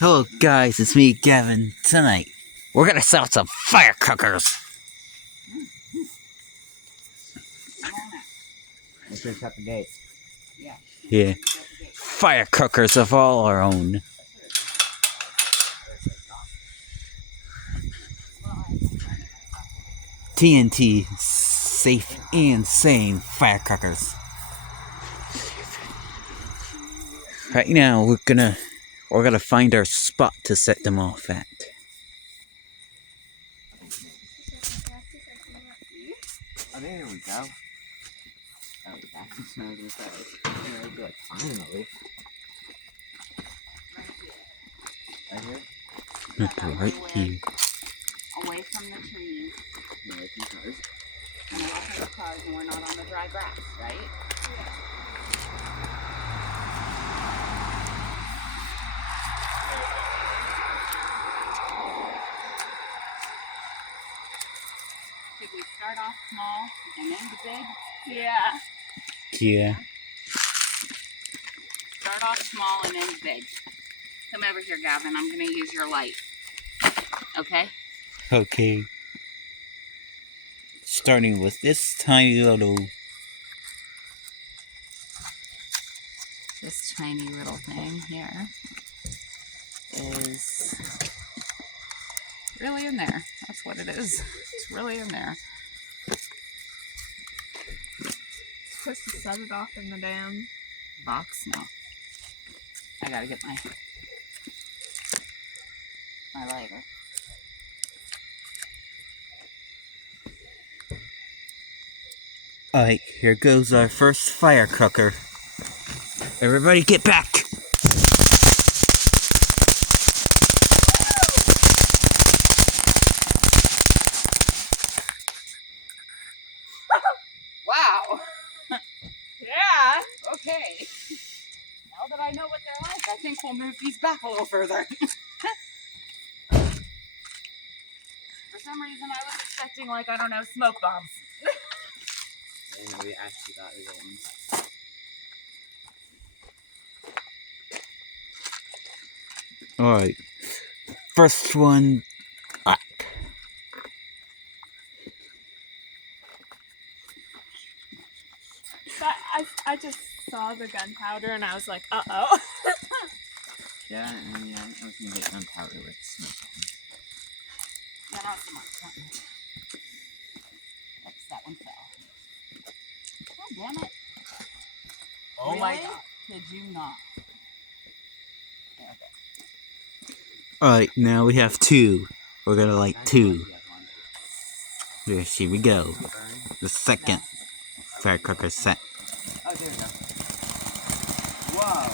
Hello guys, it's me, Gavin. Tonight, we're gonna sell some firecrackers. Make sure to shut the gate. Yeah. Firecrackers of all our own. TNT, safe and sane firecrackers. Right now, we're gonna find our spot to set them off at. Oh, there we go. Oh, that's what I was gonna say. I'd be like, finally. Right here? Right here. Away from the trees. Away from cars. And away from the cars, and we're not on the dry grass, right? Yeah. Should we start off small and end big? Yeah. Yeah. Start off small and end big. Come over here, Gavin. I'm going to use your light. Okay? Okay. Starting with this tiny little... This tiny little thing here is really in there. That's what it is. It's really in there. Supposed to set it off in the damn Box? No. I gotta get my lighter. Alright, here goes our first firecracker. Everybody get back! Wow! Yeah. Okay. Now that I know what they're like, I think we'll move these back a little further. For some reason, I was expecting, like, I don't know, smoke bombs. And we actually got the ones. Alright. First one up. I just saw the gunpowder and I was like, uh-oh. Yeah, I mean, I was gonna get gunpowder with smoke bombs. Yeah, not so much. Oops, that one fell. God damn it. Oh Really? my god. Could you not? Yeah, okay. Alright, now we have two. We're gonna light two. Here we go. The second firecracker set. Oh, there we go. Whoa.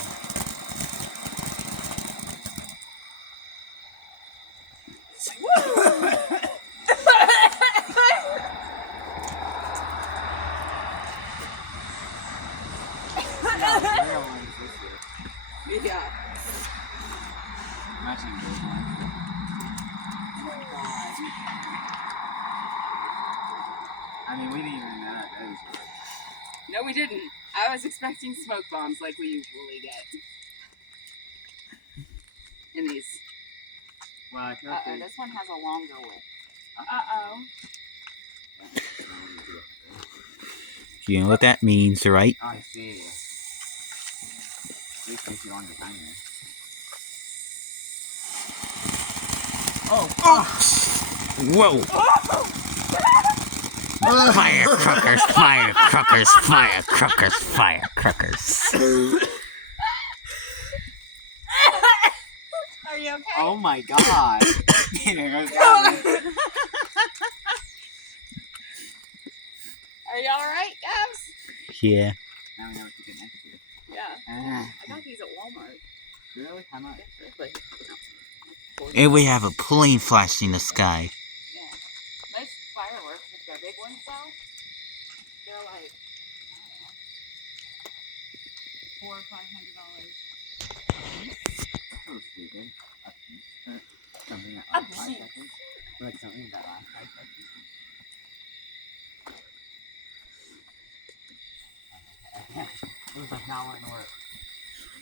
Yeah. Matching those ones. Oh my god. I mean, we didn't even know that those were. No, we didn't. I was expecting smoke bombs like we usually get. In these. Well, I thought they... This one has a longer wick. Uh-oh. You know what that means, right? Oh, I see. At least takes you longer time there. Oh! Whoa! Firecrackers, firecrackers, firecrackers, firecrackers. Are you okay? Oh my god! There goes Gavin. Are you alright, Gavs? Yeah. Now we know what to get next to. Yeah. I got these at Walmart. Really? How much? Really? And we have a plane flashing in the sky. Yeah. Most fireworks, if they're big ones though, they're like, I don't know, $400 or $500. So stupid. Something that A lasts 5 piece. seconds. Like something that lasts 5 seconds. It was like not wanting to work.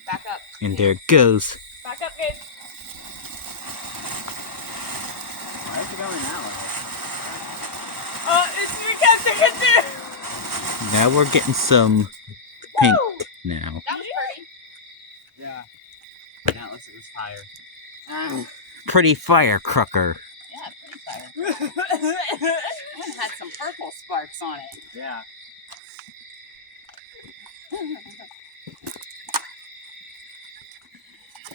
Back up. And there it goes. Back up, kids. going that way? It's because they hit there. Now we're getting some pink now. That was pretty. Yeah. Now it looks like it was fire. Pretty firecracker. Yeah, pretty fire. One had some purple sparks on it. Yeah.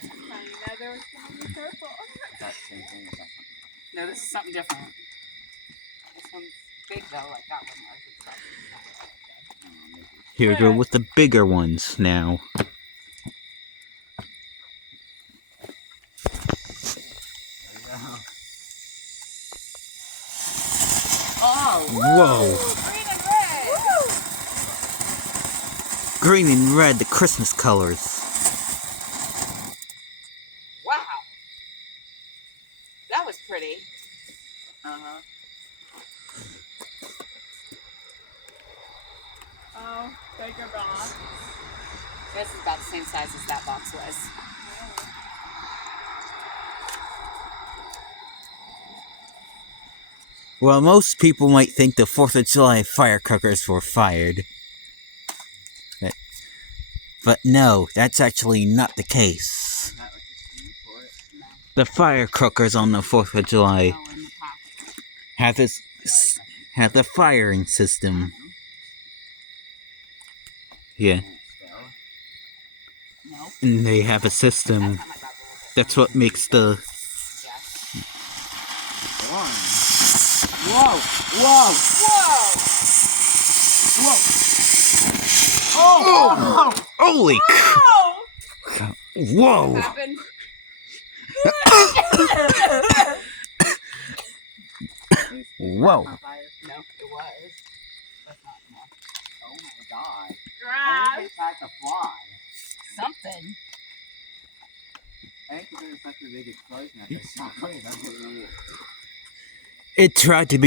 I didn't know there was gonna be purple. Is that the same thing or something? No, this is something different. This one's big though, like that one was. Here we go with the bigger ones now. There we go. Oh, Whoa! green and red. Green and red, the Christmas colors. Wow. That was pretty. Uh-huh. Oh, bigger box. This is about the same size as that box was. Well, most people might think the 4th of July firecrackers were fired. But no, that's actually not the case. Not like a screen for it. The firecrackers on the 4th of July Oh, in the pocket. have the firing system. Yeah, No. and they have a system. That's what makes the... One. Whoa! Whoa! Whoa! Whoa! Holy Oh! Whoa! What happened? Whoa! On fire? No, it was. That's not enough. Oh my god. I Grab. think that to fly. Something. I think if it was such a big explosion that they stopped putting them. It tried to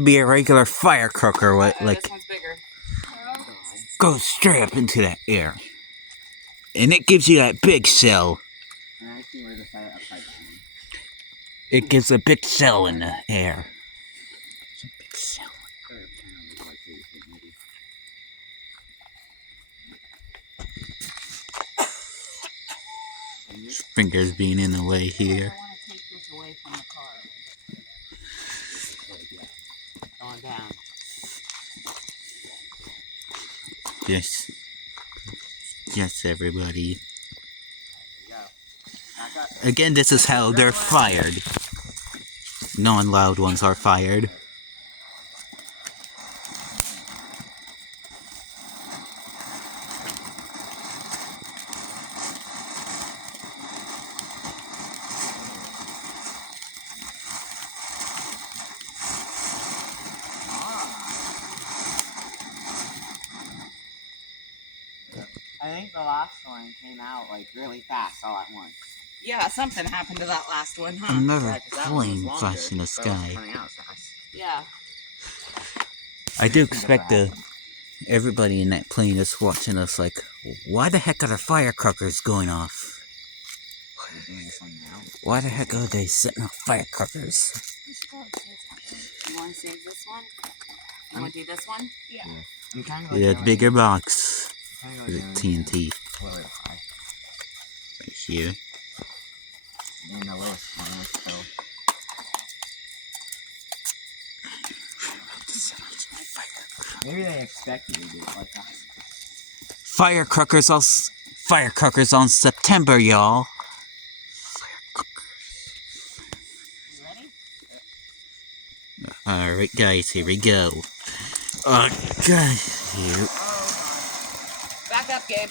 be a regular firecracker, like This one's bigger. goes straight up into that air, and it gives you that big shell. And I see where the fire upside down. It gives a big shell in the air. It's a big shell. Fingers being in the way here. I want to take this away from the car. Going down. Yes. Yes, everybody. Again, this is how they're fired. Non-loud ones are fired. I think the last one came out like really fast all at once. Yeah, something happened to that last one, huh? Another Yeah, 'cause that one was flame longer, flash in the but it wasn't sky. coming out fast. Yeah. I do expect everybody in that plane is watching us like, why the heck are the firecrackers going off? We're doing this one now. Why the heck are they setting off firecrackers? You want to save this one? You want to do this one? Yeah. I'm kind of like The bigger box. kind of The like TNT lower high. right here. And the lowest one was still. Maybe they expected to do it like that. Firecrackers on September, y'all. You ready? Alright, guys, here we go. Guys, here. Back up, Gabe.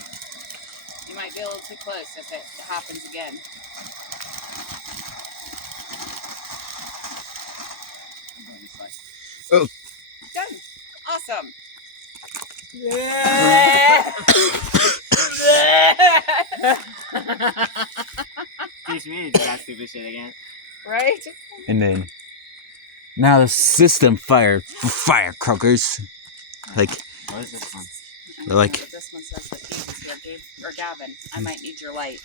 You might be a little too close if it happens again. Oh. Done. Awesome. Teach me to do that stupid shit again. Right? And then, now the system firecrackers. Like, What is this one? Like- This one says that Gabe's here, Gabe or Gavin. I might need your light.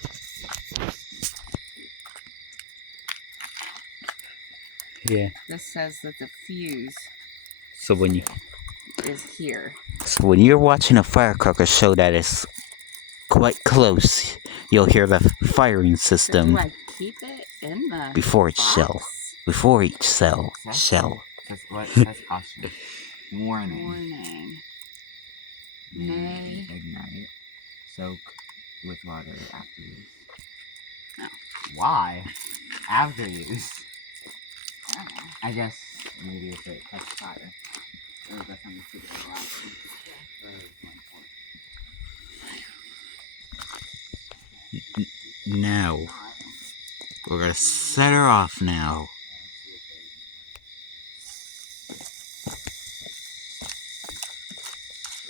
Yeah. This says that the fuse So when is here. you're watching a firecracker show that is quite close, you'll hear the firing So system do I keep it in the before each box? shell. Before each shell. That's what says caution. Warning. Warning. May. Ignite. Soak with water after use. No. Why? After use. I don't know. I guess maybe if it catches fire. Or that's how much people go out. Now, we're gonna set her off now.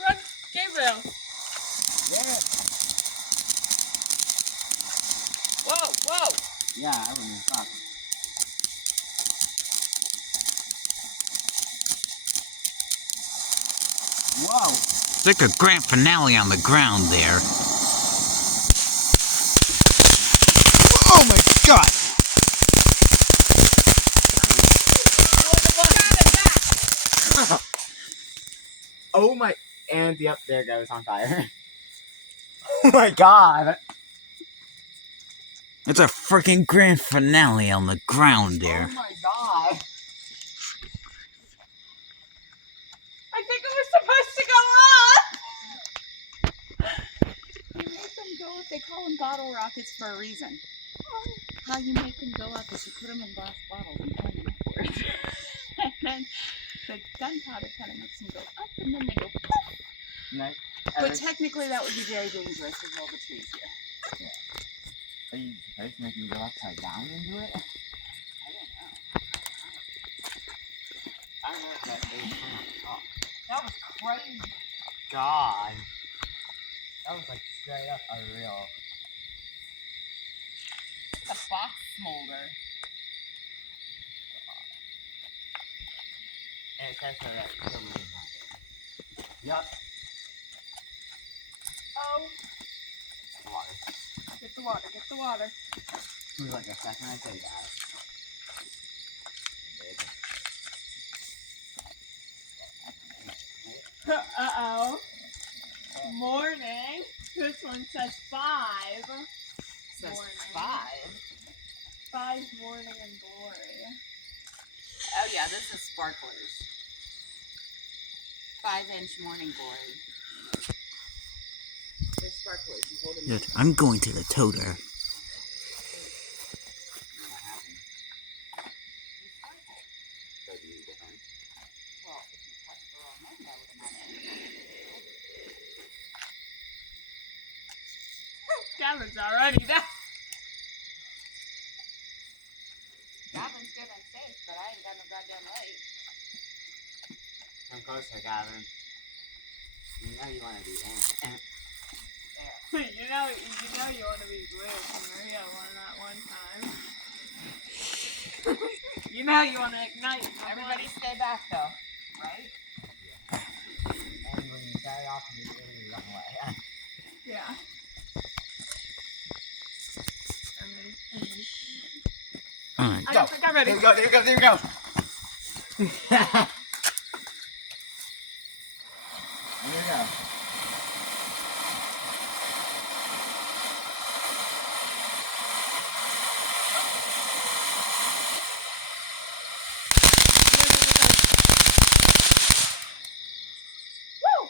Run, Gabriel. Yeah. Whoa, whoa. Yeah, I wouldn't stop. Whoa! It's like a grand finale on the ground there. Oh my god! Oh my, and yep, there it goes on fire. Oh my god! It's a freaking grand finale on the ground there. Oh my god! I think it was supposed to go up. You make them go up. They call them bottle rockets for a reason. How you make them go up is you put them in glass bottles and point them upwards. And then the gunpowder kind of makes them go up, and then they go poof. No, But technically, that would be very dangerous with all the trees here. are you supposed to make me go upside down and do it? I I don't know if that is on. That was crazy. God. That was like straight up a real. It's a fox smolder. And it says that Yup. Oh, Water. get the water, get the water. It was like a second I say that. Uh-oh. Morning. This one says 5. It says Morning. 5. 5 morning and glory. Oh yeah, this is sparklers. 5-inch morning glory. They're sparklers. You hold them. Dude, I'm going to the toter. Well, if you touch the wrong one, that would not. Gavin's already down. Gavin's good and safe, but I ain't got no goddamn light. Come closer, Gavin. You know you want to be in. There. you know you want to be blue from Maria that one time. You know you want to ignite. Everybody stay back though, right? And when you start off, you really run away. Yeah. Alright. I got ready. There we go, there we go, there we go. Here we go. Woo!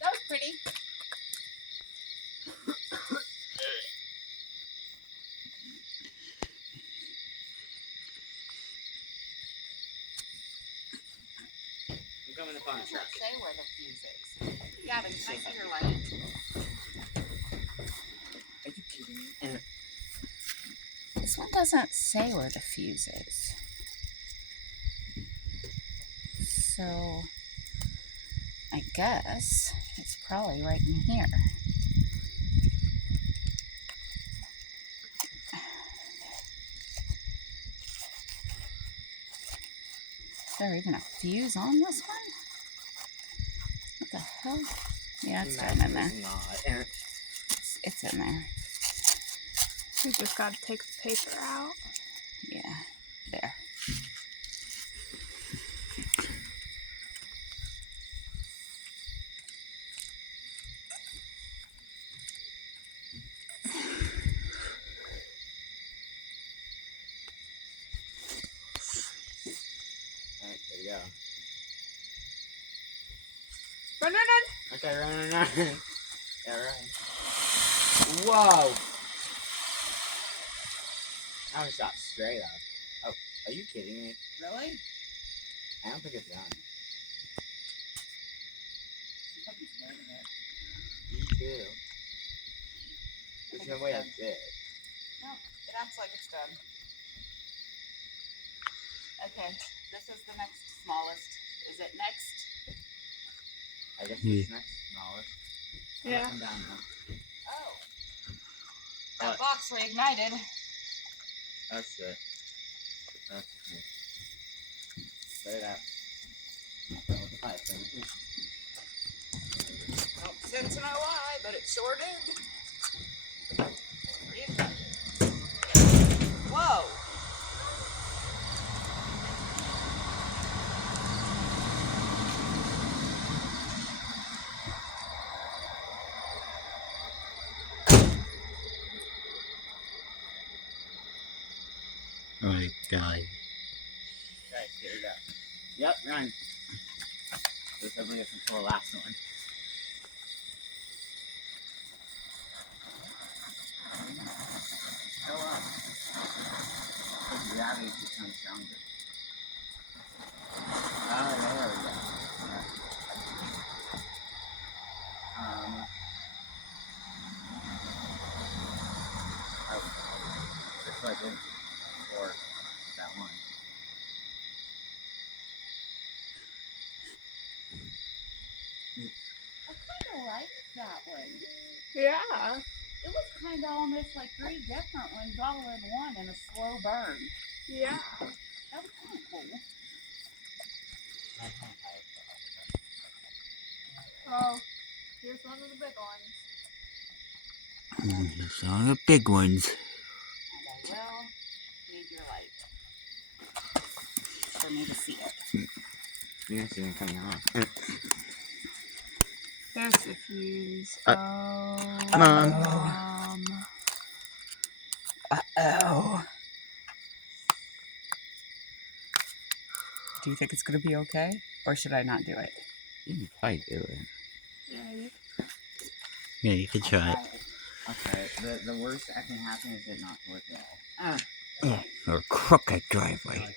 That was pretty. I'm coming upon a Doesn't truck. say where the fuse is. Gavin, can I see your light? Are you kidding me? This one doesn't say where the fuse is. So, I guess it's probably right in here. Is there even a fuse on this one? What the hell? Yeah, it's down in there. It's in there. We just got to take the paper out. Yeah. There. Alright, there you go. Run, run, run. Okay, run. Yeah, run. Whoa! I was shot straight up. Oh, are you kidding me? Really? I don't think it's done. Me too. There's no way that's it. No, it acts like it's done. Okay, this is the next smallest. Is it next? I guess Yeah. this next smallest. Yeah. Come down now. Oh. That box reignited. That's it. That's it. Set it out. Don't pretend to know why, but it sure did. Whoa. Alright, guy. Okay, here we go. Yep, run. Let's hope we get some for the last one. Go up. The gravity's becoming stronger. Oh, there we go. Just like it before that one. I kind of like that one. Yeah. It was kind of almost like 3 different ones all in one in a slow burn. Yeah. That was kind of cool. Oh, here's one of the big ones. Some of the big ones. And I will need your light for me to see it. You're gonna see them coming off. There's the fuse. Oh. Mom. Uh-oh. Do you think it's going to be okay? Or should I not do it? You can probably do it. Yeah. Yeah, you can try it. Okay, the worst that can happen is it not to work at all. Or crooked driveway.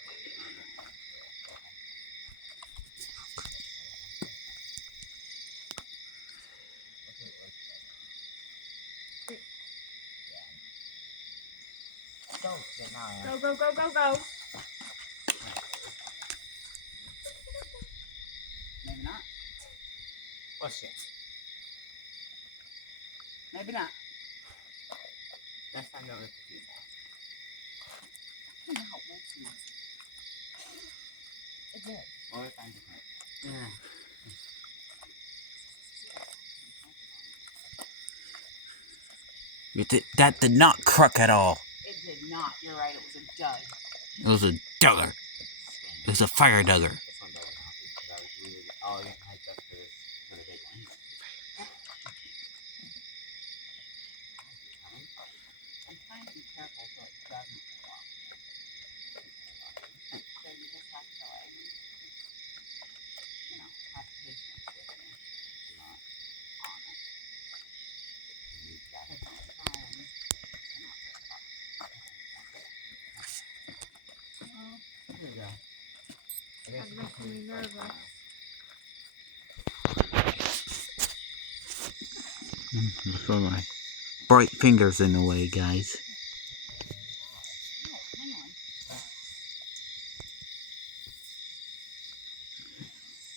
Go, go, go, go, go. Maybe not. What's it? Maybe not. Next time don't rip the fuse out. I don't know how it works. It did. Only if I'm different. That did not crook at all. It did not. You're right. It was a dud. It was a dugger. It was a fire dugger. This one doesn't have to, because I was really all getting hyped up for the big one. I'm trying to be careful so it doesn't go off. So you just have to, like, have patience with me. Not on it. Because I'm trying to not rip it off. Here we go. I guess That makes me nervous. Throw my bright fingers in the way, guys. No, hang on.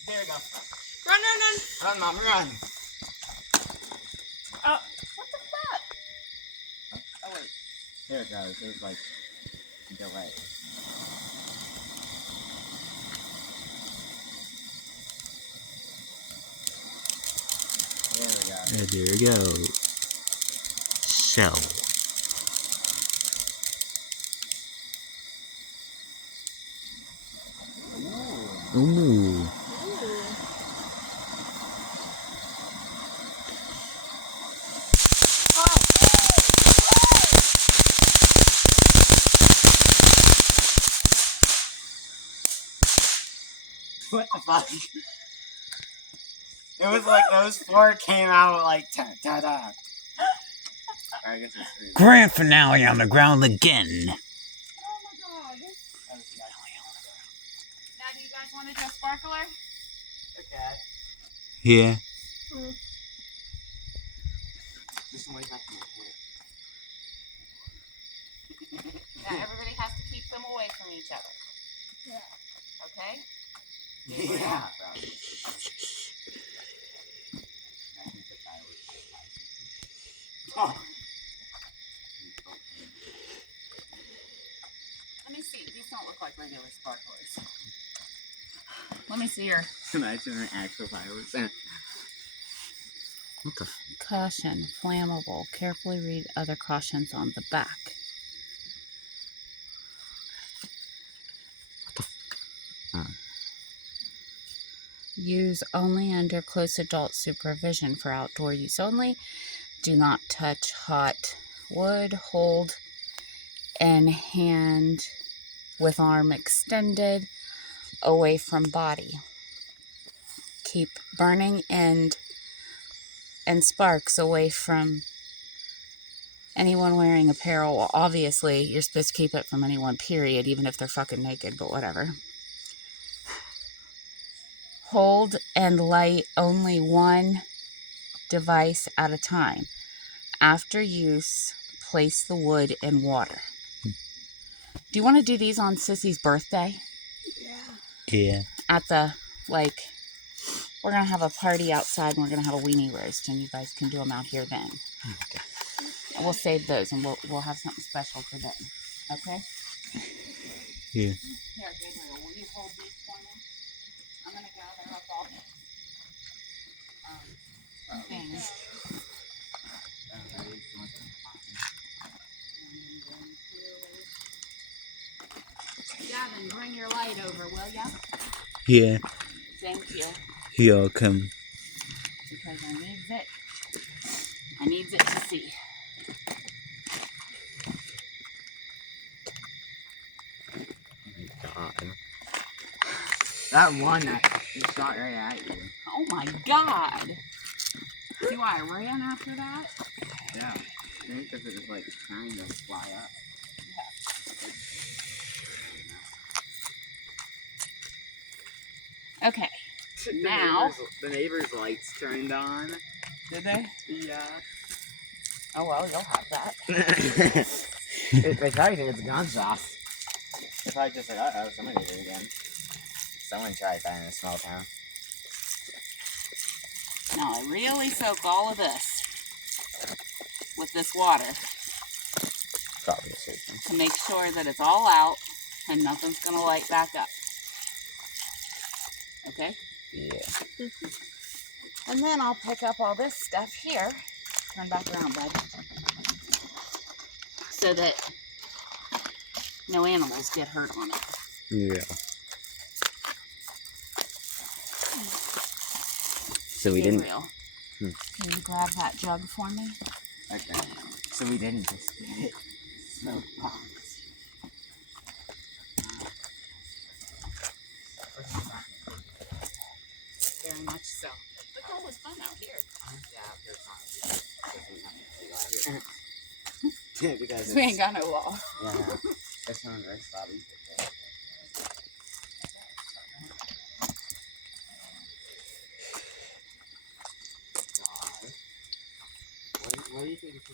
There we go. Run, run, run. Run, Mom, run. Oh. What the fuck? Oh, wait. There it goes. There's like a delay. There we go. And there we go. So. Ooh. What the fuck? It was like those four came out like ta-da. I guess it's three. Grand finale on the ground again. Oh my god. Now, do you guys want to do a sparkler? Okay. Yeah. Just wait back in my Now, everybody has to keep them away from each other. Yeah. Okay? hair. Yeah. Oh. Let me see. These don't look like regular sparklers. Let me see your Imagine an actual fireworks. What the? caution, flammable. Carefully read other cautions on the back. Use only under close adult supervision for outdoor use only. Do not touch hot wood. Hold and hand with arm extended away from body. Keep burning end and sparks away from anyone wearing apparel. Well, obviously, you're supposed to keep it from anyone, period, even if they're fucking naked, but whatever. Hold and light only one device at a time. After use, place the wood in water. Do you want to do these on Sissy's birthday? Yeah. At the, like, we're going to have a party outside and we're going to have a weenie roast, and you guys can do them out here then. Okay. And we'll save those and we'll have something special for them. Okay? Yeah. Here, Gabriel, will you hold these for me? I'm going to gather up all the things. Gavin, bring your light over, will ya? Yeah. Thank you. Here I'll come. Because I needs it. I needs it to see. God. That one that shot right at you. Oh my god! See why I ran after that? Yeah. I think because it was like trying to fly up. Okay. Now. The neighbor's lights turned on. Did they? Yeah. Oh well, you'll have that. They probably think it's gunshots. They're probably just like, uh-oh, somebody did it again. Someone tried that in a small town. Now I really soak all of this with this water Probably a certain. to make sure that it's all out and nothing's gonna light back up. Okay? Yeah. And then I'll pick up all this stuff here. Turn back around, bud. So that no animals get hurt on it. Yeah. So we didn't. Gabriel, can you grab that jug for me? Okay. So we didn't just get smoke box. Very much so. It's always fun out here. Yeah, because We ain't got no wall. yeah, it's on the rest lobby. What do you think it's the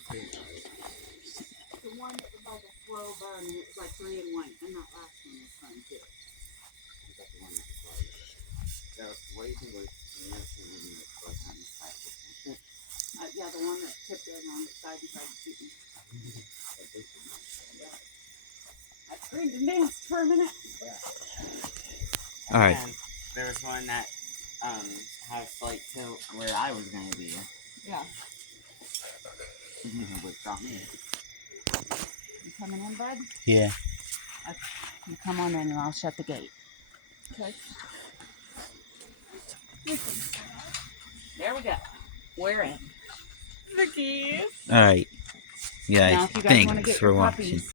The one that was like a slow burn, and it was like 3 in 1, and that last one was fun too. So, what do you think was Yeah, the one that tipped over on its side and tried to shoot me. I screamed and danced for a minute. All right. And there was one that had a flight to where I was going to be. Yeah. Which got me. You coming in, bud? Yeah. You come on in and I'll shut the gate. Okay. There we go. We're in. Vicky. Alright. Now, Guys, if you guys wanna thanks get for your watching. puppies,